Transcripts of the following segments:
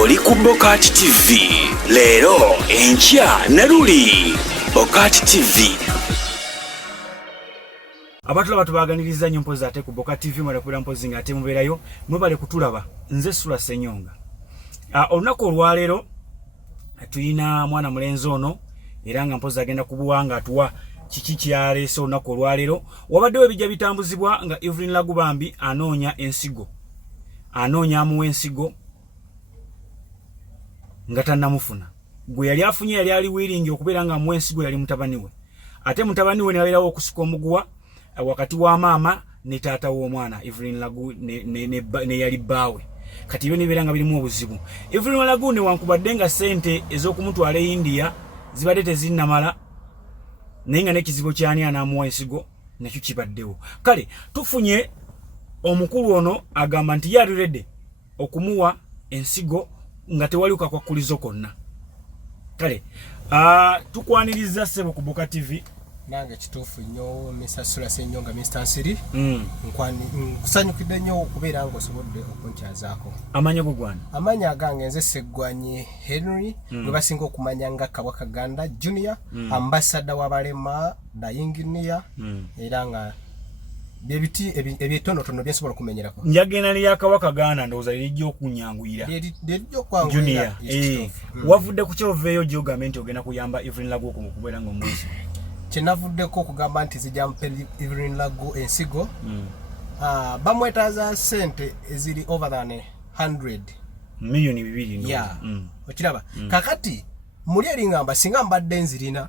oli ku BOCAT TV. Leero enkya ne luli BOCAT TV. Abatulaba tubaganiriza nnyo mpozi ate ku BOCAT TV mwale kubeera mpozi nga ate mubeerayo mwebale kutulaba nze SULA. Olunaku olwaleero tuyina mwana mulenzi ono era nga mpozi agenda kubuwanga atuwa kiki kyaleese olunaku olwaleero. Wabaddewo ebijja bitambuzibwa nga Everlyn Lagu bambi anoonya Ensigo, anoonya Amuwe Ensigo nga tannamufuna. Gwe yali afunye yali ali wiringi okubeera nga Amuwe Ensigo yali mutabani we, ate mutabani we ne yabeerawo okusika omuguwa wakati wa maama ne taata w'omwana Everlyn Lagu ne yali bbaawe. Kati byo nibeera nga birimu obuzibu. Everlyn Lagu ne wankubadde nga ssente ez'okumutwala e India zibadde tezinnamala, naye nga n'ekizibu kyani anaamuwa Ensigo nakyo kibaddewo. Kale tufunye omukulu ono agamba nti yali ready okumuwa Ensigo nga tewali kakwakulizo konna. Kale tukwaniriza ssebo ku BOCAT TV. Nange kituufu nnyo Mr. SULA SSENYONGA Mr. Nsiri. Kusanyukidde nnyo okubeera nga osobodde okunkyazaako. Amanya go gwana? Amanya agange nze Sseggwanyi Henry, gwe basinga okumanya nga Kabakaganda Junior, ambassador w'abalema dayinginia, era nga byebiti ebitonotono byensobola okumenyerako. Njagenda lya Kabakaganda ndowooza lirijja okunyanguyira. Lirijja okwanguyira. Wavudde ku kyoveeyo gy'ogamba nti ogenda kuyamba Everlyn Lagu okubeera ng'omwezi. Kyenavuddeko okugamba nti zijja mpa Everlyn Lagu Ensigo. Bamwetaaza ssente eziri over than 100 million 200. Yeah. Okiraba. Kakati muli eringamba singa mbadde nzirina,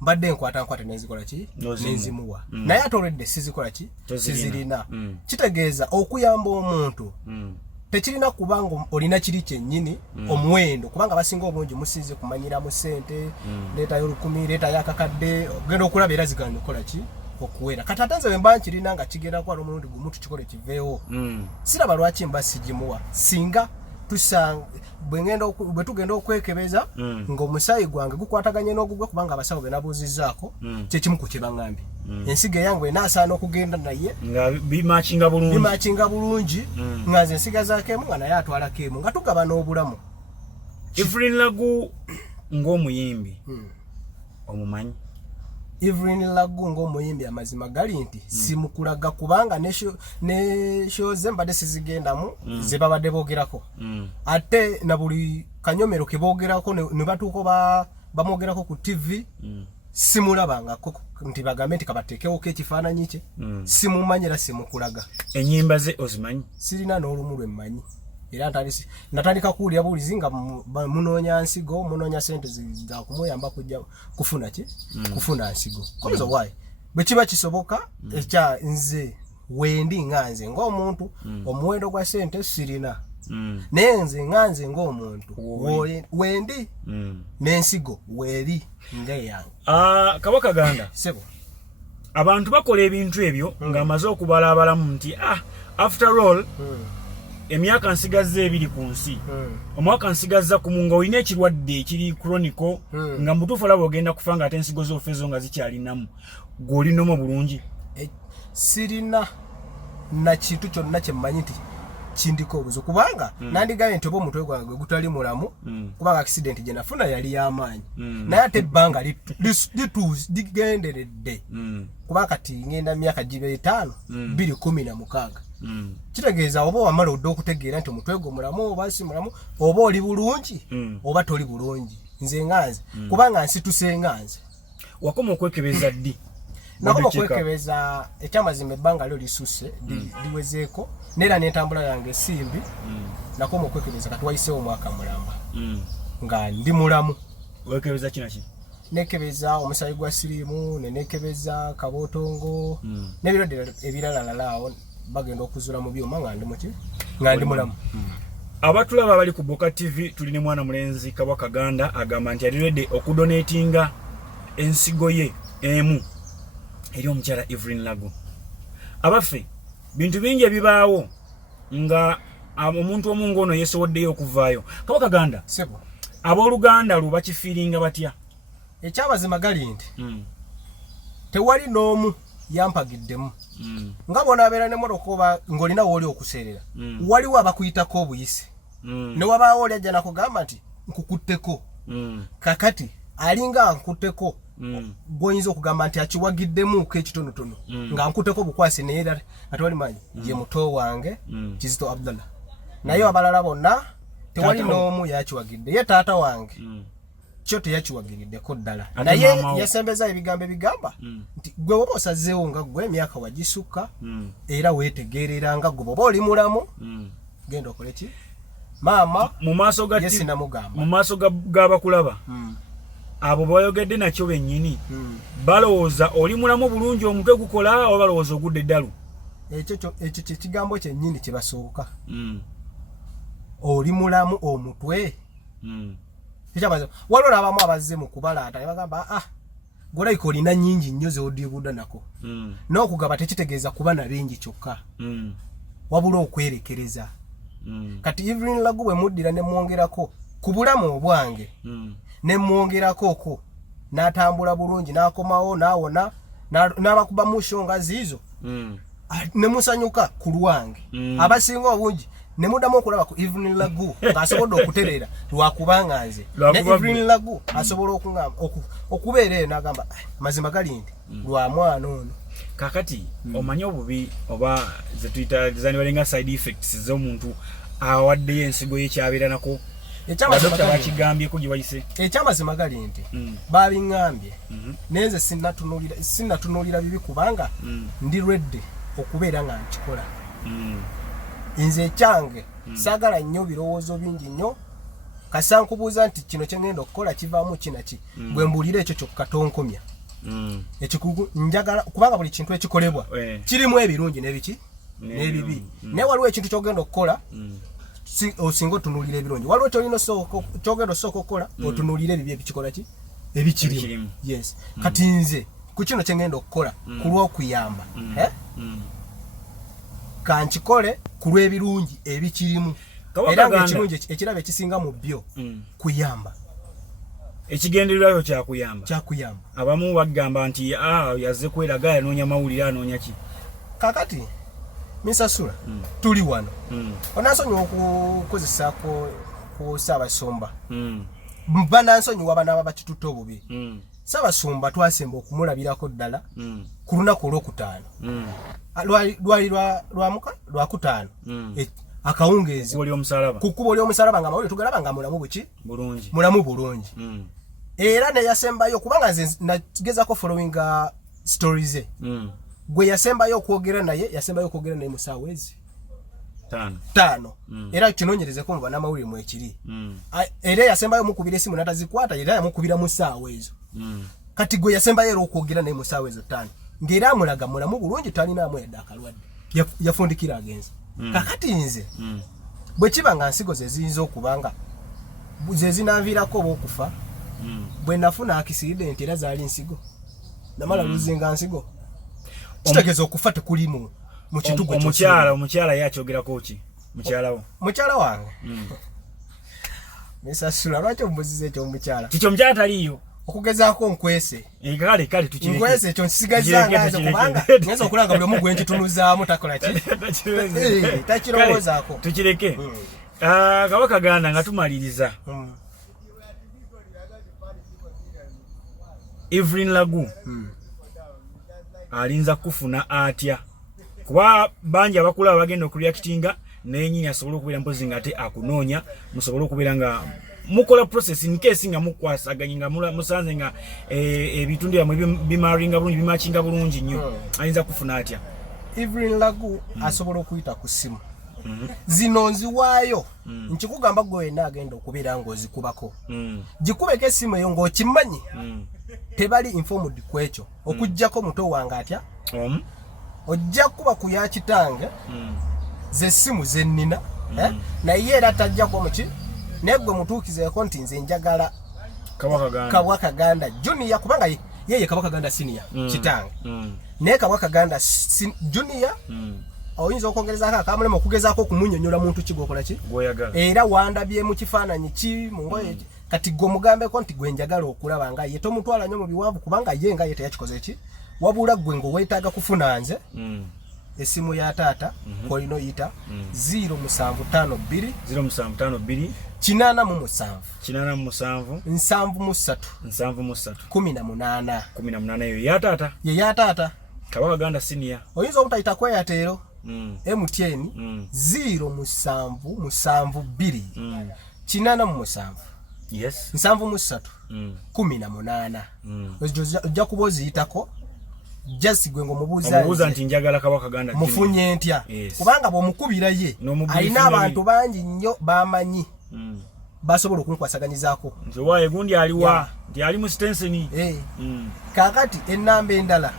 mbadde nkwata nenzikola ki? Nenzimuwa. Naye atoledde sizikola ki? Sizirina. Kitegeeza okuyamba omuntu tekirina kubanga olina kiri kyennyini omuwendo, kubanga basinga obungi musize kumanyira mu ssente, leeta y'olukumi, leeta y'akakadde, ogenda okulaba era zigana okola ki? Okuwera. Kati ate nze bwe mba nkirina nga kigenda kwala omulundi gumu tukikole kiveewo. Siraba lwaki mba sigimuwa. Singa bwe tugenda okwekebeza ng'omusaayi gwange gukwataganye n'ogugwe kubanga abasawo be nabuuzizzaako, kyekimu ku kye baŋŋambye. Ensigo yange enaasaana okugenda naye nga bimakinga bulungi nga nze nsigazaako emu nga naye atwalako emu nga tugaba n'obulamu. Everlyn Lagu ng'omuyimbi omumanyi? Everlyn Lagu ng'omuyimbi amazima gali nti simukulaga kubanga ne show ze mbadde sizigendamu ze babadde boogerako. Ate na buli kanyomero ke boogerako ne batuuka bamwogerako ku TV simulabangako nti bagambe nti kabateekewoko ekifaananyi kye. Simumanyira simukulaga. Ennyimba ze ozimanyi? Sirina n'olumu lwe mmanyi. Era natandika kuwulira buwulizi nga munoonya Nsigo, munoonya ssente za kumuyamba kujja kufuna ki? Kufuna Nsigo. Kozo why? Bwe kiba kisoboka ekya nze wendi nga nze ng'omuntu omuwendo gwa ssente sirina. Naye nze nga nze ng'omuntu wendi n'Ensigo weeri ng'eyange. Kabakaganda sebo abantu bakola ebintu ebyo ng'amaze okubala abalamu nti after all emyaka nsigazza 2 ku nsi, omwaka nsigazza ku munga olina ekirwadde ekiri chronico nga mutuufu olaba ogenda kufa nga ate ensigo z'ofeezo nga zikyalinamu, gw'olinamu bulungi. Sirina na kintu kyonna kye mmanyi nti kindiko obuzo kubanga nandigambye nti oba omutwe gwange gutali mulamu kubanga accident gye nafuna yali y'amaanyi, naye ate ebbanga ligenderedde kubanga kati ngenda myaka 5 2016. Kitegeeza oba wamala odde okutegeera nti omutwe gwo mulamu oba si mulamu, oba oli bulungi oba toli bulungi. Nze nganze kubanga nsituse nganze. Wakoma okwekebeza ddi? Nakoma okwekebeza ekyamazima ebbanga lyo lisusse liwezeeko neera n'entambula yange simbi. Nakoma okwekebeza kati wayiseewo omwaka mulamba nga ndi mulamu. Wekebeza kinaki? Nekebeza omusaayi gwa siriimu, nekebeza kabootongo n'ebirwadde ebirala awo bagenda okuzula mu byuma nga ndi muki? Nga ndi mulamu. Abatulaba bali ku BOCAT TV tulina mwana mulenzi Kabakaganda agamba nti alirede okudonatinga ensigo ye emu eri omukyala Everlyn Lagu. Abaffe bintu bingi ebibaawo nga omuntu omu ng'ono yeesowoddeyo okuvaayo. Kabakaganda sebo abooluganda lwo bakifiiringa batya? Ekyamazima gali nti tewali n'omu yampagiddemu. Nga bona abeera ne motoka oba ng'olina w'oli okuseerera waliwo abakuyitako obuyisi ne wabaawo olya nakugamba nti nkukutteko kakati alinga nkutteko goyinza okugamba nti akiwagiddemuko ekitonotono nga nkutteko bukwasi neera ate wali manyi ye muto wange Kizito Abdallah naye abalala bonna tewali n'omu yakiwagidde ye taata wange kyo teyakiwagiriddeko ddala naye yasembeza ebigambo ebigamba nti gwe woba osazeewo nga gwe emyaka wagisukka era weetegeerera nga gwe boba oli mulamu genda okole ki maama mu maaso g'abakulaba abo bayogedde nakyo bennyini balowooza oli mulamu bulungi omutwe gukola oba balowooza ogudde eddalu ekyo kigambo kyennyini kye basooka oli mulamu omutwe waliwo n'abamu abazze mu kubalaata ne bagamba golayika olina nnyingi nnyo zeodiibudda nako n'okugaba tekitegeeza kuba na bingi kyokka wabula okwerekereza kati Everlyn Lagu bwe muddira ne mwongerako ku bulamu obwange ne mwongerakoko n'atambula bulungi n'akomawo n'awona n'abakuba mu nsonga ziizo ne musanyuka ku lwange abasinga obungi ne muddamu okulaba ku Everlyn Lagu ng'asobodde okutereera lwakubanga nze ne Everlyn Lagu asobola okubeera eyo n'agamba mazima gali nti lwa mwana ono kakati omanyi obubi oba zetuyita zanibalenga side effects z'omuntu awaddeyo ensigo y'ekyabeera nako badokita bakigambyeko gye bayise ekyamazima gali nti babiŋŋambye naye nze sinnatunuulira bibi kubanga ndi redde okubeera nga nkikola nze ekyange saagala nnyo birowoozo bingi nnyo kasankubuuza nti kino kye ngenda okukola kivaamu kinaki bwe mbuulira ekyo kyokka tonkomya ekikugu njagala kubanga buli kintu ekikolebwa kirimu ebirungi n'ebiki n'ebibi naye waliwo ekintu kyogenda okukola osinga otunuulira ebirungi waliwo kyogenda osooka okukola otunuulira ebibi ebikikola ki ebikirimu yes kati nze ku kino kye ngenda okukola ku lw'okuyamba kankikole ku lw'ebirungi ebikirimu era ng'ekirungi ekirabo ekisinga mu byo kuyamba ekigendererwayo kyakuyamba abamu bagamba nti yazze kweraga yanoonya mawulire anoonya ki kakati misasula tuli wano onansonyiwa okukozesako ku Ssaabasumba banansonyiwa banaaba bakitutte obubi Ssaabasumba twasemba okumulabirako ddala ku lunaku olwokutaano lwakutaano akawungeezi ku kkubo ly'omusalaba nga mawulire tugalaba nga mulamu bulungi era ne yasembayo kubanga nze nagezako followinga stories ze gwe yasembayo okwogera naye mu ssaawa ezi 5 era kinoonyerezeko mu bannamawulire mu ekiri era yasembayo mukubira esimu natazikwata era yamukubira mu ssaawa ezo kati gwe yasembayo era okwogera naye mu ssaawa ezo 5 ng'era amulaga mulamu bulungi talinaamu yadde akalwadde yafundikira agenza kakati nze bwe kiba nga nsigo ze ziyinza okubanga ze zinanviirako oba okufa bwe nafuna accident era zaali nsigo namala luzinga nsigo kitegeeza okufa tekulimu mu kitugu omukyala yakyogerako ki mukyala wange misasula lwaki omubuziza ekyo omukyala kikyo omukyala taliyo okugezaako nkwese kale nkwese ekyo nsigazzangaze kubanga ngenza okulanga buli omu gwe nkitunuzaamu takola ki takirowoozaako tukireke kabaka ganda nga tumaliriza Everlyn Lagu alinza kufuna atya kuba bangi abakulaba bagenda okureactinga nenyini asobola okubeera mpozi nga ate akunoonya musobola okubeera nga mukola process in case nga mukwasaganye nga musanze nga ebitundu byamwe bimaringa bulungi bimachinga bulungi nnyo alinza kufuna atya Everlyn Lagu asobola okuyita ku simu zino nziwaayo nkikugamba gwe wenna agenda okubeera ng'ozikubako gikubeko essimu eyo ng'okimanyi tebali informed ku ekyo okuggyako muto wange atya ojja kuba ku ya kitange z'essimu ze nnina naye era tajja kuba muki naye gwe mutuukizeeko nti nze njagala Kabaka Ganda Junior kubanga yeye Kabaka Ganda senior kitange naye Kabaka Ganda Junior oyinza okwongerezaako akamulema okugezaako okumunyonyola muntu kigokola ki era wandabye mu kifaananyi ki mu ngoye kati gwe omugambeko nti gwe njagala okulaba nga ye tomutwala nnyo mu biwaavu kubanga ye nga ye teyakikoze ki wabula gwe ng'oweetaaga kufuna nze esimu ya taata kolino yita 0752 0752 kinana mu musanvu 87 7 18 eyo ya taata Kabaka Ganda senior oyinza obutayita kweyatero MTN 0772 kinana mu musanvu yes 7 18 ojja kubozi yitako just gwe ngo mubuuza nti njagala Kabaka Ganda mufunye ntya kubanga bomukubira ye alina abantu bangi nnyo bamanyi basobola okunkwasaganyizako nze waye gundi aliwa ndi ali mu Stenseni kakati enamba endala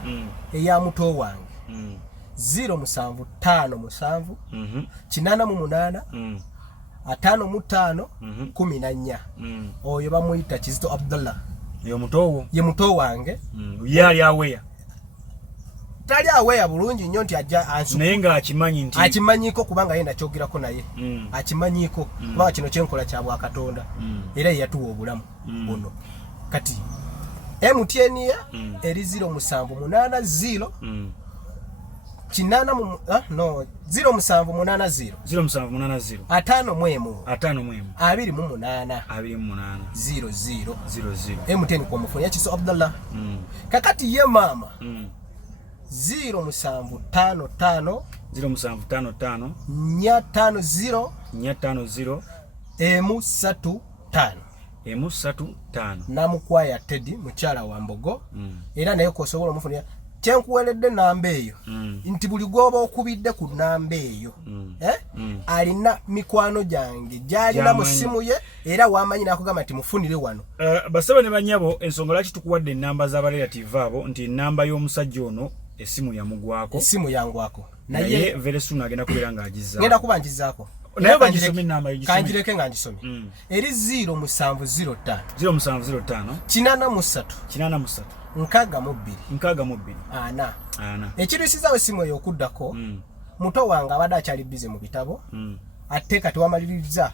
eya muto wange 0757 8 5 14 oyo bamuyita Kizito Abdullah ye muto wange yali aweya tali aweya bulungi nnyo nti ajja ansu naye nga akimanyiko kubanga yenda kyogirako naye akimanyiko kubanga kino kyenkola kya bwa Katonda era yatuwa obulamu buno kati MTN eri 0780 kinana mu no 0780 atano mwemu 28 00 MTN kwa mufuni ya Kizito Abdullah kakati ye mama 0755 50 M35 namukwaya Teddy mukyala wa Mbogo era naye ko sobola omufunira kyenkuweredde namba eyo nti buli gwoba okubidde ku namba eyo alina mikwano gyange gyalina mu simu ye era wamanyi nakugamba nti mufunire wano basaba ne banyabo ensonga laki tukuwadde namba z'abarelative abo nti namba y'omusajja ono esimu yamugwako esimu yangwako naye very soon agenda kubeera ng'agizzaako ngenda kubanjizzaako naye bagisome namba kanjireke nga ngisome eri 0705 83 ana ekirisizawo esimu eyo okuddako muto wange abadde akyali bize mu bitabo ate kati wamaliriza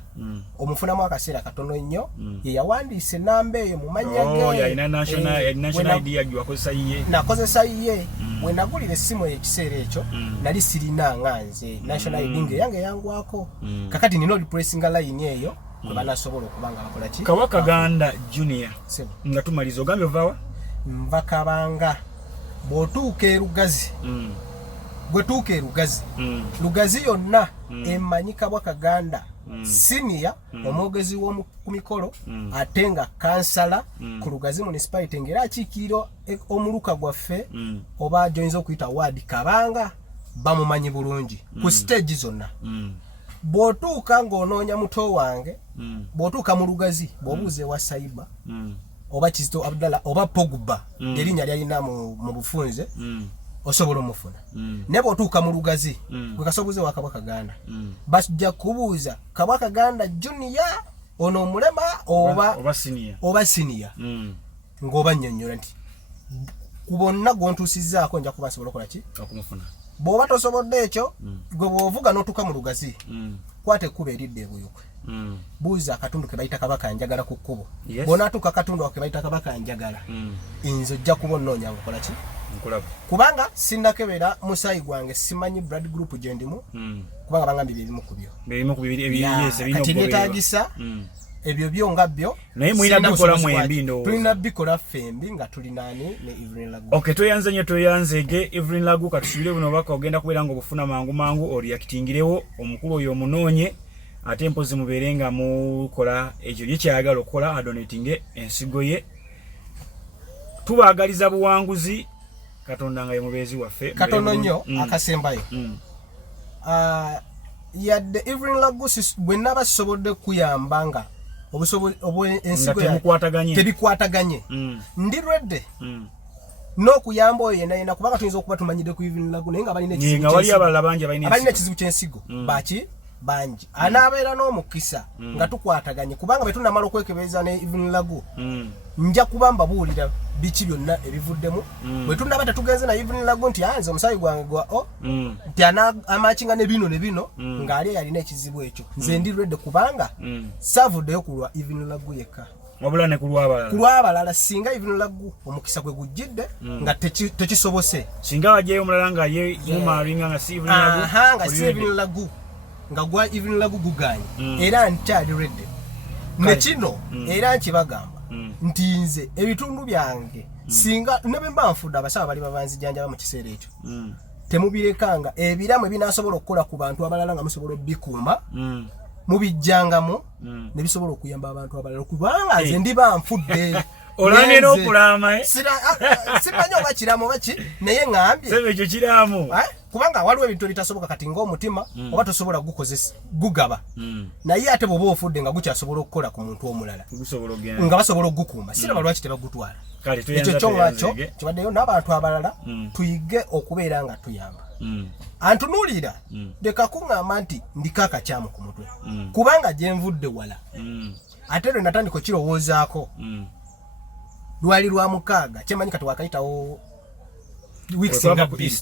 omufunamu akaseera katono nnyo ye yawandiise namba eyo mu mannya ge nakozesa ye bwe nagulira essimu eyo ekiseera ekyo nali sirina nganze national ID yange yangwako kakati nina replacing line eyo bwe banasobola okubanga bakola ki Kabaka Ganda Junior nga tumaliza ogambye ovawa nva Kabanga bw'otuuka erugazi gwetuuka erugazi lugazi yonna emanyi Kabaka Ganda senior omwogezi w'omu kumikolo ate nga kansala ku Lugazi municipality ngera akiikiriro omuluka gwaffe oba ajoyinza okuyita ward Kabanga bamumanyi bulungi ku stage zonna bw'otuuka ng'onoonya muto wange bw'otuuka mu Lugazi bw'obuuza ewa Saiba oba Kizito Abdallah oba Pogba erinnya lyalina mu bufunze osobola omufuna ne bw'otuuka mu Lugazi gwe kasoboze wa Kabaka Ganda bajja kubuuza Kabaka Ganda Junior ono omulema oba senior ng'oba nnyonnyola nti ku bonna gw'ontuusizzaako nja kuba nsobola okola ki okumufuna bw'oba tosobodde ekyo gwe bw'ovuga n'otuuka mu Lugazi kwata ekkuba eridde ebuyukwe buuza akatundu ke bayita Kabaka Njagala ku kkubo bw'onaatuuka akatundu ke bayita Kabaka Njagala nze ojja kuba onnoonya nkola ki kubanga sinnakebera musaayi gwange simanyi blood group gye ndimu kubanga bangambye byebimu ku byo kati byetaagisa ebyo byo nga byo naye mwina bikola mwembi ndo tulina bikola fembi nga tulinaani ne Everlyn Lagu okay toyanzege Everlyn Lagu katusubire buno baka ogenda kubeera nga obufuna mangu oriactingirewo omukulu oyo omunoonye ate mpozi mubeere nga mukola ekyo bye kyayagala okukola adonatinge ensigo ye tubaagaliza buwanguzi Katonda nga ye mubeezi waffe katono nnyo akasembayo yadde Everlyn Lagu bwe naba sobodde kuyambanga ensigo tebikwataganye ndi redde n'okuyamba oyo yenayena kubanga tuyinza okuba tumanyidde ku Everlyn Lagu naye nga balina ekizibu ky'ensigo baki bangi anaabeera n'omukisa nga tukwataganye kubanga bwe tunamala okwekebeza ne Everlyn Lagu nja kuba mbabuulira biki byonna ebivuddemu bwe tunaba tetugenze na Everlyn Lagu nti anze omusaayi gwange gwa nti amakinga ne bino ng'ali yalina ekizibu ekyo nze ndi redde kubanga saavuddeyo ku lwa Everlyn Lagu yekka wabula ne kulwabalala singa Everlyn Lagu omukisa gwe gujjidde nga tekisobose singa wajeyo omulala nga ye mumaringa nga si Everlyn Lagu nga si Everlyn Lagu nga gwa Everlyn Lagu guganye era nkyali ready ne kino era nkibagamba nti nze ebitundu byange singa nebe mbanfudde abasaba bali babanzijanjaba mu kiseera ekyo temubirekanga ebiramu ebinasobola okukola ku bantu abalala nga musobola obikuuma mubijjangamu ne bisobola okuyamba abantu abalala kubanga nze ndi banfudde olanera okulama simanyi oba kiramu oba ki naye ngambye sebe ekyo kiramu kubanga waliwo ebintu ebitasoboka kati ng'omutima oba tosobola gukozesa gugaba naye ate bw'oba ofudde nga gukyasobola okukola ku muntu omulala nga basobola okugukuuma siraba lwaki tebagutwala ekyo kyongakyo kibaddeyo n'abantu abalala tuyige okubeera nga tuyamba antunuulira leka kuŋŋamba nti ndiko akakyamu ku mutwe kubanga gye nvudde wala ate lwe natandika okirowoozaako lwali lwa mukaaga kyemanyi kati wakayitawo weeks nga bbiri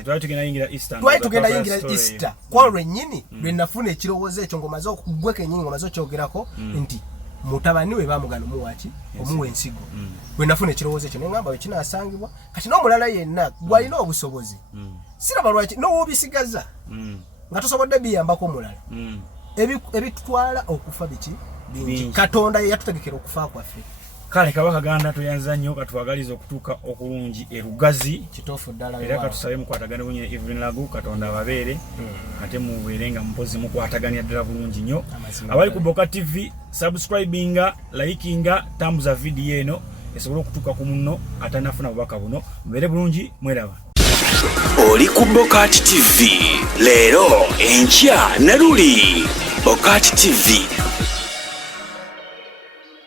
twali tugenda yingira Easter kwa lwennyini lwe nafuna ekirowoozo ekyo ng'omaze okugwe kennyini ng'omaze okyogerako nti mutabani we baamugana omuwaki omuwa ensigo lwe nafuna ekirowoozo ekyo neŋŋamba we kinaasangibwa kati n'omulala yenna gwalina obusobozi siraba lwaki n'owoobisigaza nga tosobodde biyambako omulala ebitutwala okufa biki bingi katonda ye yatutegekera okufa kwaffe kale kabaka ganda tuyanza nnyo katwagaliza okutuuka okulungi erugazi kituufu ddala era katusabe mukwatagane bunye Everlyn Lagu katonda ababeere ate mubeere nga mupozi mukwataganya ddala bulungi nnyo abali ku BOCAT TV subscribinga likinga tambuza video eno esobole okutuuka ku munno atanafuna bubaka buno mubeere bulungi mweraba oli ku BOCAT TV leero enkya ne luli BOCAT TV